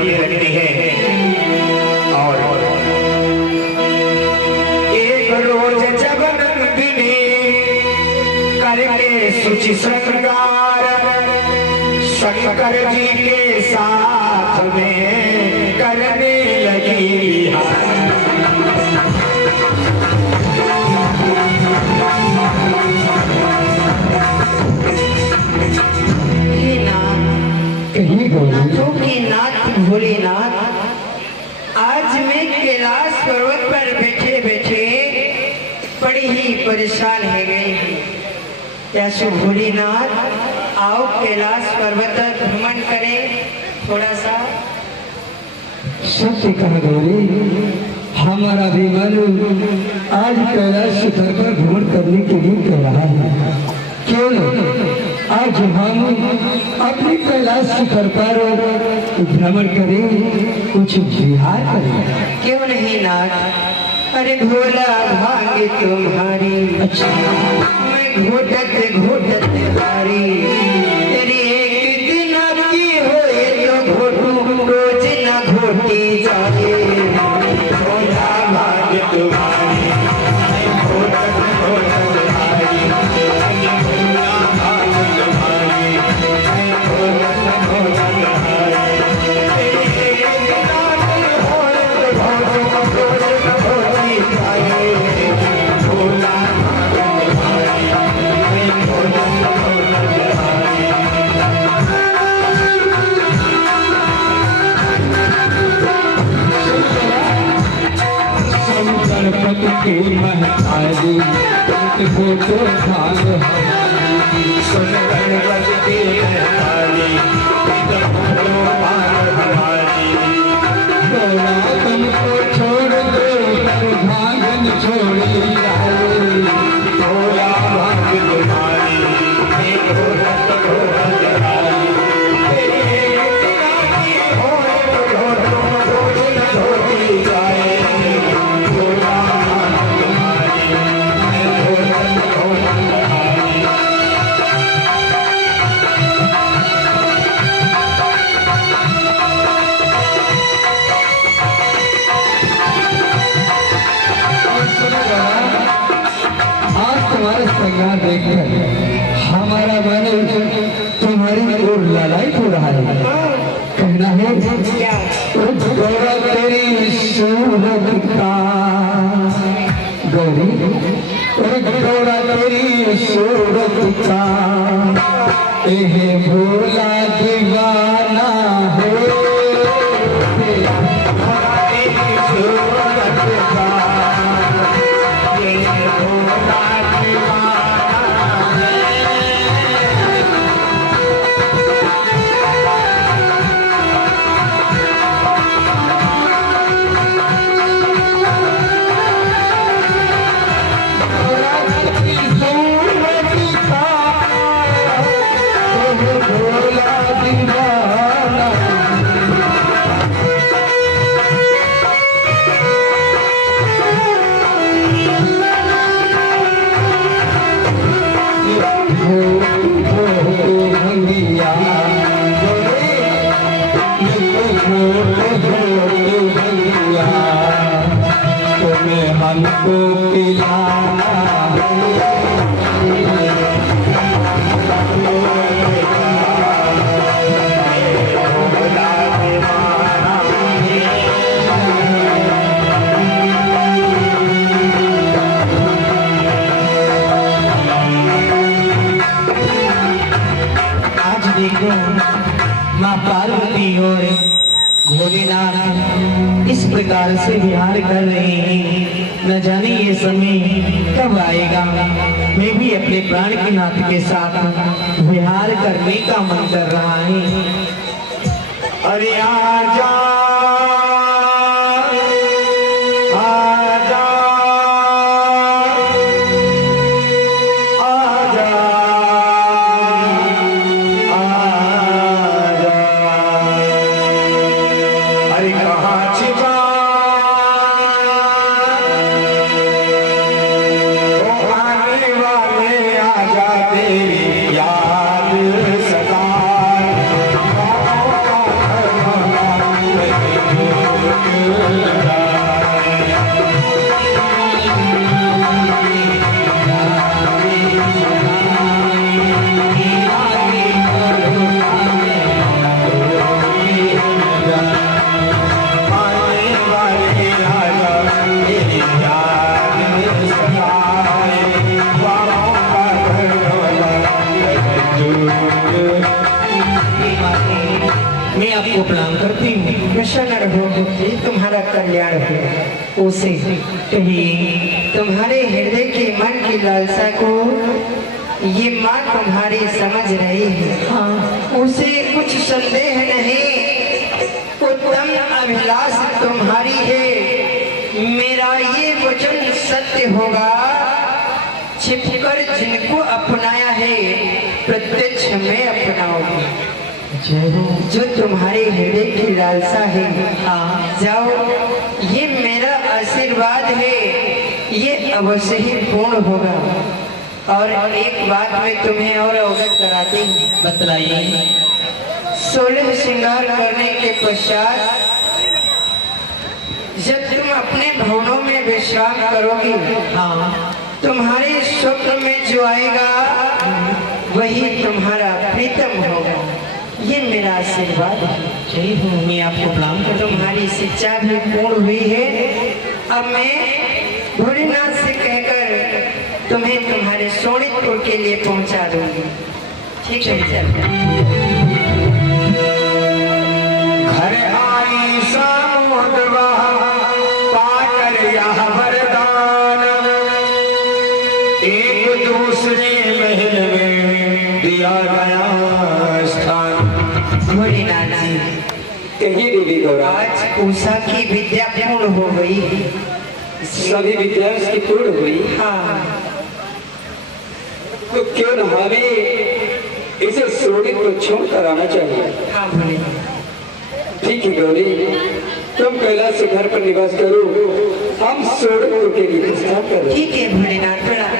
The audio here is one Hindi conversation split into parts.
होने लगती है। और एक रोज जब नंदिनी करके सुचि श्रृंगार शंकर जी के साथ में करने लगी विहार। नाथ भोलेनाथ, आज मैं कैलाश पर्वत पर बैठे बैठे बड़ी ही परेशान है गई। कैसे भोलेनाथ, आओ कैलाश पर्वत पर भ्रमण करें थोड़ा सा। सत्य कहा गौरी, हमारा भी मन आज कैलाश शिखर पर भ्रमण करने के लिए कह रहा है। क्यों नहीं आज हम अपने कैलाश शिखर पर भ्रमण करें, कुछ विहार करें। क्यों नहीं नाथ, अरे भोला भाग्य तुम्हारी। अच्छा, मैं घोटत घोटत हारी। तेरी एक दिन आपकी होए तो घोटू रोज न घोटी जाए। भोला भाग्य तुम्हारी, मैं घोटत घोटत हारी। भोला भाग्य तुम्हारी, मैं घोटत घोटत हारी। तेरी एक दिन आपकी होए तो घोटू रोज न घोटी जाए। भोला भाग्य तुम्हारी, मैं घोटत घोटत हारी। गणपति के महतारी फोटो खान सुन गणपति की महतारी, फोटो भाग हमारी। बोला तुमको छोड़ दो भागन छोड़ी जाए। भोला भाग्य तुम्हारी, मैं घोटत घोटत हारी। तेरी एक रानी होए तो घोटू रोज न घोटी जाए। भोला भाग्य तुम्हारी, मैं घोटत घोटत हारी। आज तुम्हारा श्रृंगार देखकर हमारा मन तुम्हारी ओर ललाई हो रहा है। कहना है क्या गौरा तेरी सूरत का, गौरी गौरा तेरी सूरत का, एह भोला दीवाना है। हमारी सूरत का ये भोला दीवाना है। गौरा तेरी सूरत का, एह भोला दीवाना। भंगिया तुम्हें हमको पिलाना आज देखो माँ पार्वती और भोलेनाथ इस प्रकार से विहार कर रहे हैं। न जाने ये समय कब आएगा, मैं भी अपने प्राण के नाथ के साथ विहार करने का मन कर रहा है। अरे आजा आजा आजा आजा। अरे कहाँ छिपा ओ आने वाले, आजा तेरी याद सदा। राजा आने वाले राजा तेरी याद में सताए बाहों का घर डोला मैं आपको प्रणाम करती हूँ। प्रसन्न रहो, ये तुम्हारा कल्याण हो। उसे कहीं तुम्हारे हृदय के मन की लालसा को ये माँ तुम्हारी समझ रही है। हाँ उसे कुछ संदेह नहीं, उत्तम अभिलाष तुम्हारी है। मेरा ये वचन सत्य होगा, छिपकर जिनको अपनाया है प्रत्यक्ष में अपनाओगे। जय हो। जो तुम्हारे हृदय की लालसा है, हाँ जाओ, ये मेरा आशीर्वाद है, ये अवश्य ही पूर्ण होगा। और एक बात मैं तुम्हें और अवगत कराती हूँ। बतलाइए। 16 श्रृंगार करने के पश्चात जब तुम अपने भवनों में विश्राम करोगी, हाँ तुम्हारे स्वप्न में जो आएगा वही तुम्हारा प्रीतम होगा। ये मेरा आशीर्वाद है। जय हो। मैं आपको प्रणाम करती हूँ। तुम्हारी शिक्षा भी पूर्ण हुई है। अब मैं भोलेनाथ से कहकर तुम्हें तुम्हारे सोनितपुर के लिए पहुंचा दूंगी। ठीक है घर आई सामुद्रवा पाकर यह वरदान एक दूसरे महल में दिया गया स्थान। भोलेनाथ जी, कहिए देवी गौरा, आज उषा की विद्या पूर्ण हो गई। सभी विद्या उसकी पूर्ण हुई, हाँ, तो क्यों न हमें इसे सोने को छोड़ कर आना चाहिए। हाँ भोलेनाथ। ठीक है गौरी, तुम कैलाश से घर पर निवास करो, हम सोने के लिए प्रस्थान कर रहे हैं। ठीक है भोलेनाथ, प्रणाम।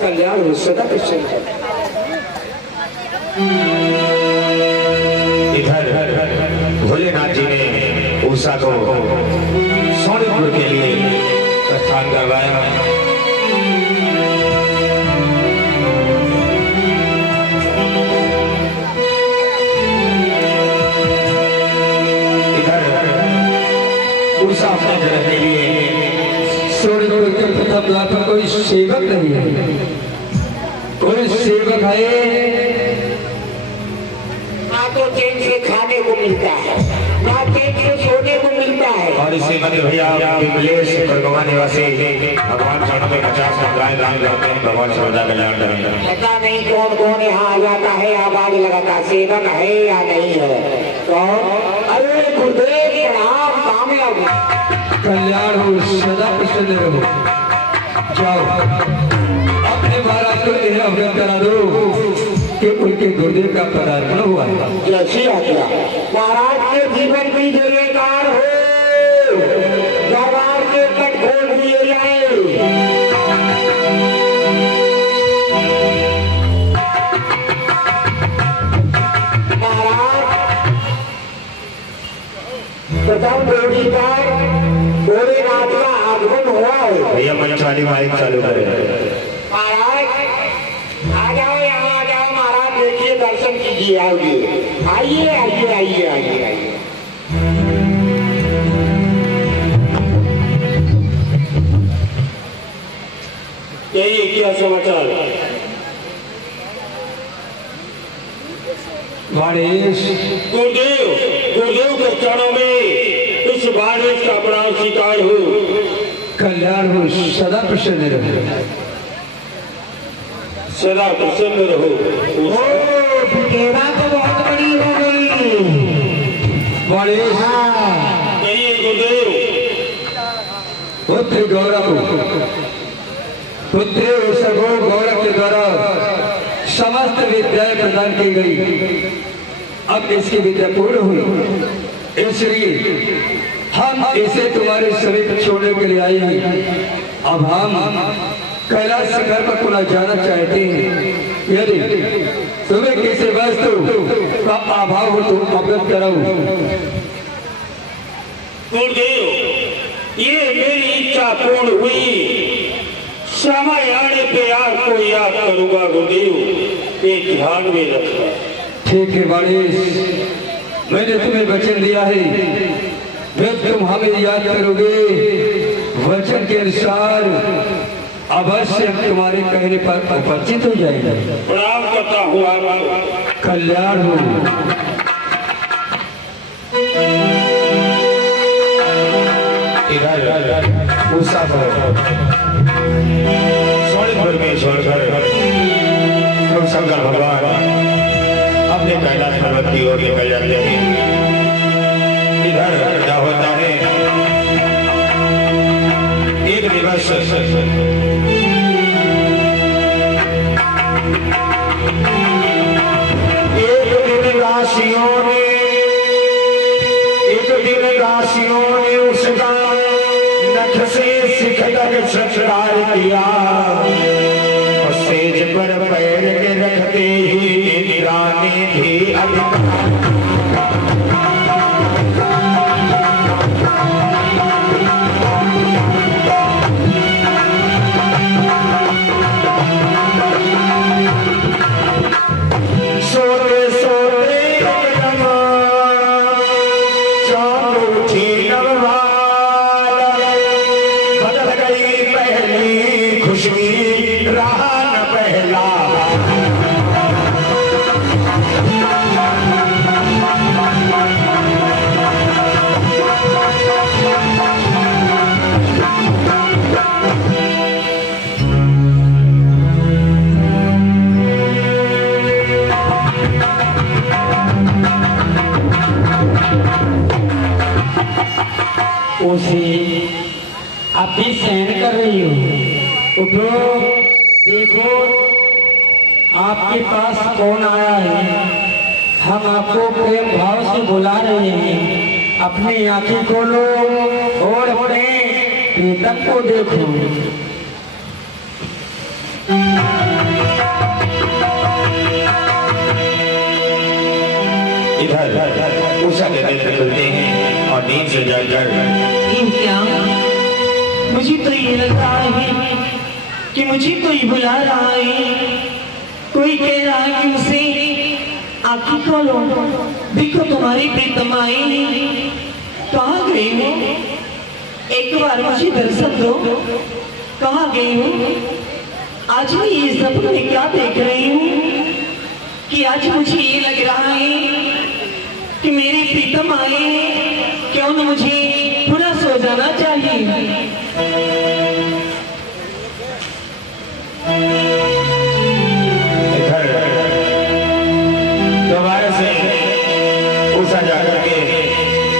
कल्याण हो सदा प्रसन्न। इधर भोलेनाथ जी ने उषा को सोनीपुर के लिए प्रस्थान करवाया। इधर उषा अपने जगह के लिए सोनीपुर के प्रथम द्वार पर कोई सेवक नहीं है। कोई सेवक है ना तो चैन से खाने को मिलता है, ना चैन से सोने को मिलता है। और इसे बने भैया विमलेश भगवान निवासी भगवान चरणों में 50 मुद्राएं दान करते हैं। भगवान सर्वदा कल्याण करें। पता नहीं कौन कौन यहाँ आ जाता है, आवाज लगाता, सेवक है या नहीं है। कौन? अरे गुरुदेव प्रणाम, कामयाब। कल्याण हो सदा प्रसन्न रहो। जाओ अपने महाराज को यह अवगत करा दो कि उनके गुरुदेव का पदार्पण हुआ है। जैसी आज्ञा। महाराज के जीवन की जयकार हो, दरबार के कट खोल दिए जाए। प्रथम जोड़ी का भोलेनाथ का आगमन हुआ है। भैया मंच वाली माइक चालू करें। महाराज आ जाओ, यहाँ आ जाओ। महाराज देखिए, दर्शन कीजिए। आइए आइए आइए आइए आइए। यही क्या समाचार? गणेश गुरुदेव के चरणों में इस बारिश का प्रणाम स्वीकार हो। कल्याण हो सदा प्रसन्न रहो। सदा प्रसन्न रहो। सेवा तो बहुत बड़ी हो गई। गणेश कहिए गुरुदेव। पुत्र गौरव, पुत्र सगो गौरव के द्वारा समस्त विद्याएं प्रदान की गई। अब इसकी विद्या पूर्ण हुई, इसलिए हम इसे तुम्हारे समीप छोड़ने के लिए आए हैं। अब हम कैलाश शिखर पर पुनः जाना चाहते हैं। यदि तुम्हें किसी वस्तु का अभाव हो तो अवगत कराओ। गुरुदेव, ये मेरी इच्छा पूर्ण हुई। समय आने पे आपको याद करूंगा गुरुदेव, ये ध्यान में रखना। ठीक है गणेश, मैंने तुम्हें वचन दिया है, जब तुम हमें याद करोगे वचन के अनुसार अवश्य हम तुम्हारे कहने पर उपस्थित हो जाएंगे। प्रणाम करता हूँ आपको। कल्याण हो। इधर मुसाफिर सोनितपुर में छोड़कर तुम शंकर भगवान अपने कैलाश पर्वत की ओर निकल जाते हैं। इधर क्या होता है, एक दिवस राशियों ने उसका नख से सिख तक संस्कार किया और सेज पर पैर के रखते ही निराने थी अधिकार। उसे आप भी सहन कर रही हो। उठो, देखो आपके पास कौन आया है। हम आपको प्रेम भाव से बुला रहे हैं। अपनी आंखें खोलो और अपने प्रीतम को देखो। इधर उषा के नेत्र खुलते हैं और नींद से जाकर क्या मुझे तो ये लग रहा है कि मुझे तो ये बुला रहा है। कोई कह रहा है कि उसे आंखें खोलो, देखो तुम्हारी प्रीतम आई। कहाँ गई हो? एक बार मुझे दर्शन दो। कहाँ गई हो? आज मैं ये सपने में क्या देख रही हूँ कि आज मुझे ये लग रहा है कि मेरे प्रीतम आए। क्यों न मुझे पूरा सो जाना चाहिए। इधर दोबारा से उषा जाकर के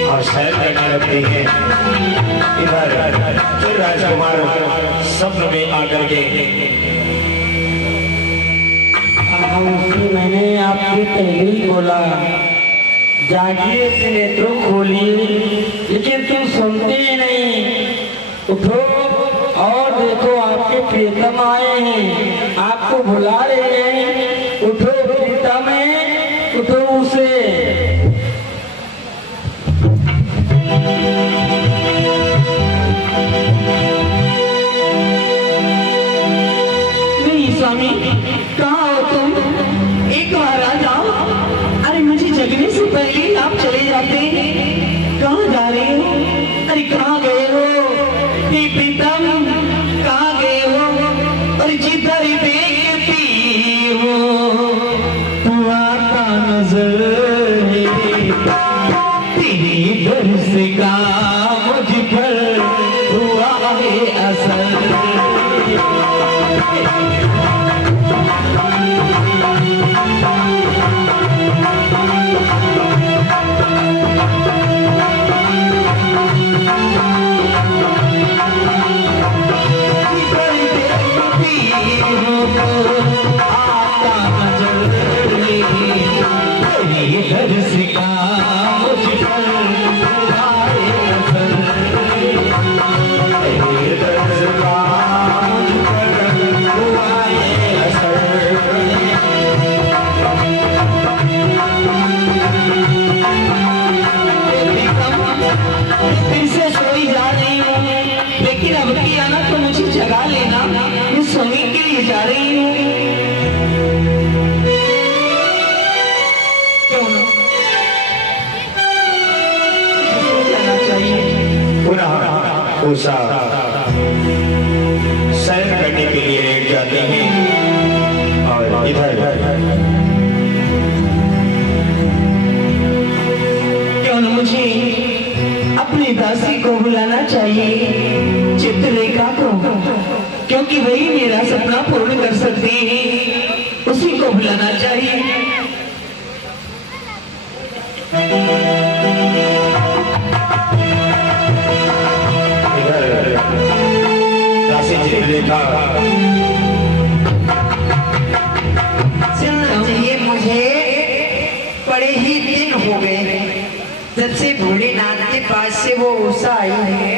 और सैर करने लगती है। इधर फिर राजकुमार स्वप्न में आकर के मैंने आपसे पहले ही बोला जागिए से नेत्रों खोलिए, लेकिन तुम सुनते ही नहीं। उठो और देखो आपके प्रीतम आए हैं, आपको बुला रहे हैं। उठो प्रीतम है, उठो उसे। नहीं स्वामी, कहाँ हो तुम? एक बार आ जाओ। अरे मुझे जगने से पहले आप चले जाते हैं। कहाँ जा रहे हो? अरे कहाँ गए हो? हे प्रीतम, कहाँ गए हो? अरे जिधर देखती हो तू आता नजर है। तेरी दर्श का मुझ पर हुआ है असर। दर्श का मुझ पर उषा सैर करने के लिए लेट जाती हैं और इधर क्यों न मुझे अपनी दासी को बुलाना चाहिए, चित्रलेखा को, क्योंकि वही मेरा सपना पूर्ण कर सकती है, उसी को बुलाना चाहिए। इधर दासी चित्रलेखा चलना चाहिए मुझे। बड़े ही दिन हो गए जब से भोलेनाथ के पास से वो उषा आई है,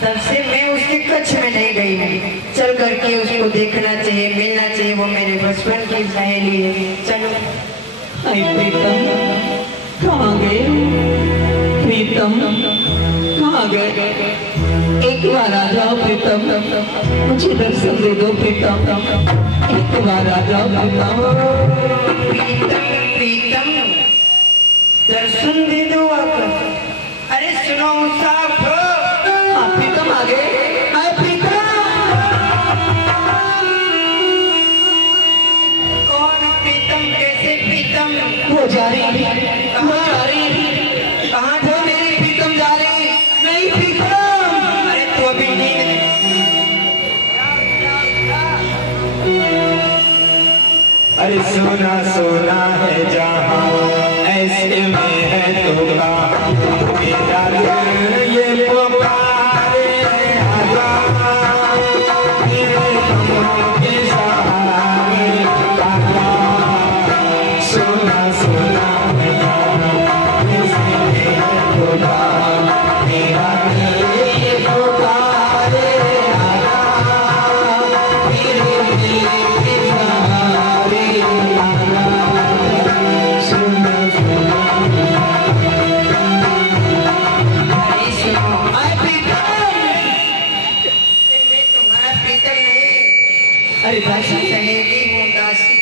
तब से मैं उसके कच्छ में नहीं गई हूँ। चल करके उसको देखना चाहिए, मिलना चाहिए, वो मेरे बचपन की सहेली है। चलो। आई प्रीतम, कहाँ गए? प्रीतम कहाँ गए? एक बार आ जाओ प्रीतम, मुझे दर्शन दे दो प्रीतम, एक बार आ जाओ प्रीतम। प्रीतम दर्शन दे दो आप। अरे सुनो मुसाफिर, हाँ प्रीतम आ गए। हाय प्रीतम, कौन प्रीतम? कैसे प्रीतम? वो जा रही, वो जा रही, कहाँ वो मेरी प्रीतम जा रही, नहीं प्रीतम। अरे तू अभी नहीं। अरे सोना सोना है जहाँ ऐसे में है तो मेरा दिल ये पुकारे आजा, मेरे कमरों के सहारे आजा। सोना सोना है जहाँ ऐसे में है तो मेरा दिल ये पुकारे आजा, मेरे दिल के सहारे आजा। सोना सोना अरे सुनो, हाय प्रीतम। मैं तुम्हारा प्रीतम नहीं, अरे दासी, सहेली हूँ दासी।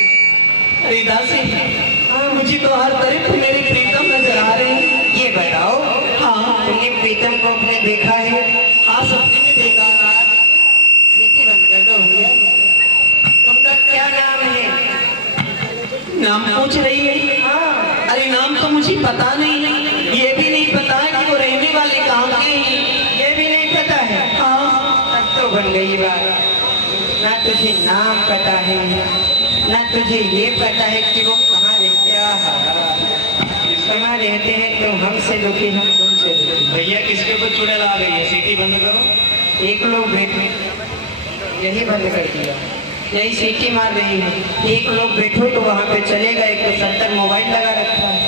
अरे दासी, मुझे तो हर तरफ मेरी प्रीतम नजर आ रही। ये बताओ, हाँ तुमने प्रीतम को अपने देखा है? हाँ सपने में देखा। सीटी बंद कर दो भैया। तुमका क्या नाम है? नाम पूछ रही है? हाँ, अरे नाम तो मुझे पता नहीं है, ये भी नहीं पता है कि वो रहने वाले कहाँ के हैं। ये भी नहीं पता है। हाँ तब तो बन गई बात। ना तुझे नाम पता है, ना तुझे ये पता है कि वो कहाँ रहते हैं। कहाँ रहते हैं तो हमसे दुखी, हम तुमसे दुखी। भैया किसके ऊपर चुड़ैल आ गई है? सीटी बंद करो। एक लोग बैठे, यही बंद कर दिया, यही सीटी मार रही है। एक लोग बैठो तो वहाँ पे चलेगा, एक तो 70 मोबाइल लगा रखा है,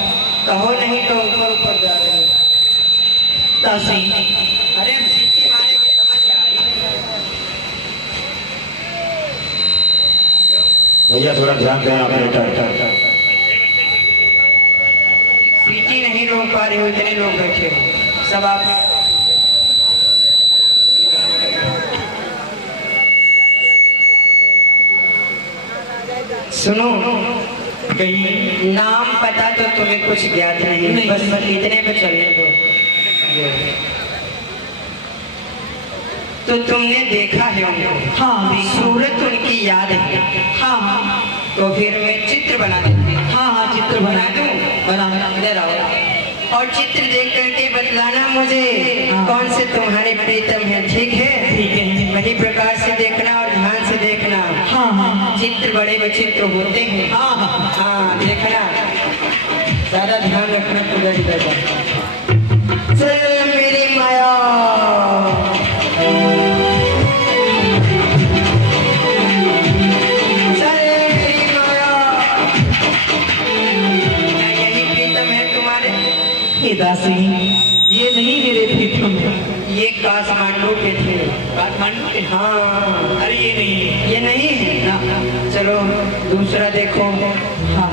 कहो नहीं तो ऊपर ऊपर जा रहे हैं। दासी, अरे सीटी मारे के समझ आ रही है। भैया थोड़ा ध्यान दें ऑपरेटर। सीटी नहीं रोक पा रहे हो, इतने लोग बैठे हो, सब आप। सुनो, कहीं नाम पता तो तुम्हें कुछ ज्ञात नहीं, नहीं। बस इतने पे चलने दो। तो तुमने देखा है उनको? हाँ देखा। सूरत उनकी याद है? हाँ हाँ तो फिर मैं चित्र बना देती हूँ। हाँ हाँ चित्र बना बना दूँ? बना। इधर आओ और चित्र देख करके बतलाना मुझे हाँ। कौन से तुम्हारे प्रीतम है, ठीक है? ठीक है। वही प्रकार से देखना और ध्यान से देखना। हाँ हाँ चित्र बड़े विचित्र होते हैं। हाँ हाँ हाँ देखना, ज्यादा ध्यान रखना, पूरा इधर चल मेरी माया। चल मेरी माया। यही प्रीतम है तुम्हारे? हे दासी, ये नहीं मेरे प्रीतम। ये काठमांडू के थे। काठमांडू के? हाँ, अरे ये नहीं है। ये नहीं है ना। चलो दूसरा देखो। हाँ